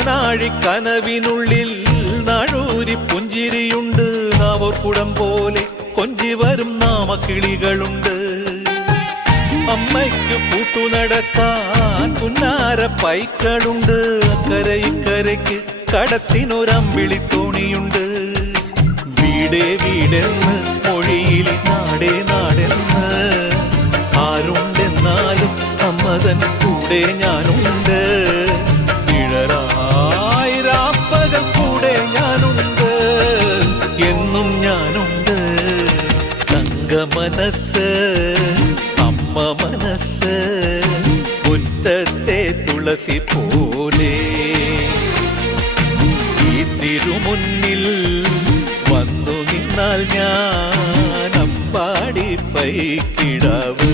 നാനാഴിക്കനവിനുള്ളിൽ നാഴൂരി പുഞ്ചിരിയുണ്ട്. നാവോർക്കുടം പോലെ കൊഞ്ചി വരും നാമക്കിളികളുണ്ട്. അമ്മയ്ക്ക് പൂട്ടു നടക്കാൻ പുന്നാര പൈക്കളുണ്ട്. അക്കരയിക്കരയ്ക്ക് കടത്തിനൊരമ്പിളിത്തോണിയുണ്ട്. വീടേ വീടെന്ന് മൊഴിയിൽ നാടേ നാടെന്ന് ആരുണ്ടെന്നാലും അമ്മതൻ കൂടെ ഞാനുണ്ട്. നിഴലായിരാപ്പകൽ കൂടെ ഞാനുണ്ട്, എന്നും ഞാനുണ്ട്. തങ്ക മനസ്സ് അമ്മ മനസ്സ് മുറ്റത്തെ തുളസി പോലെ. ഈ തിരുമുന്നിൽ വന്നു നിന്നാൽ ഞാൻ അമ്പാടി പൈക്കിടാവ്.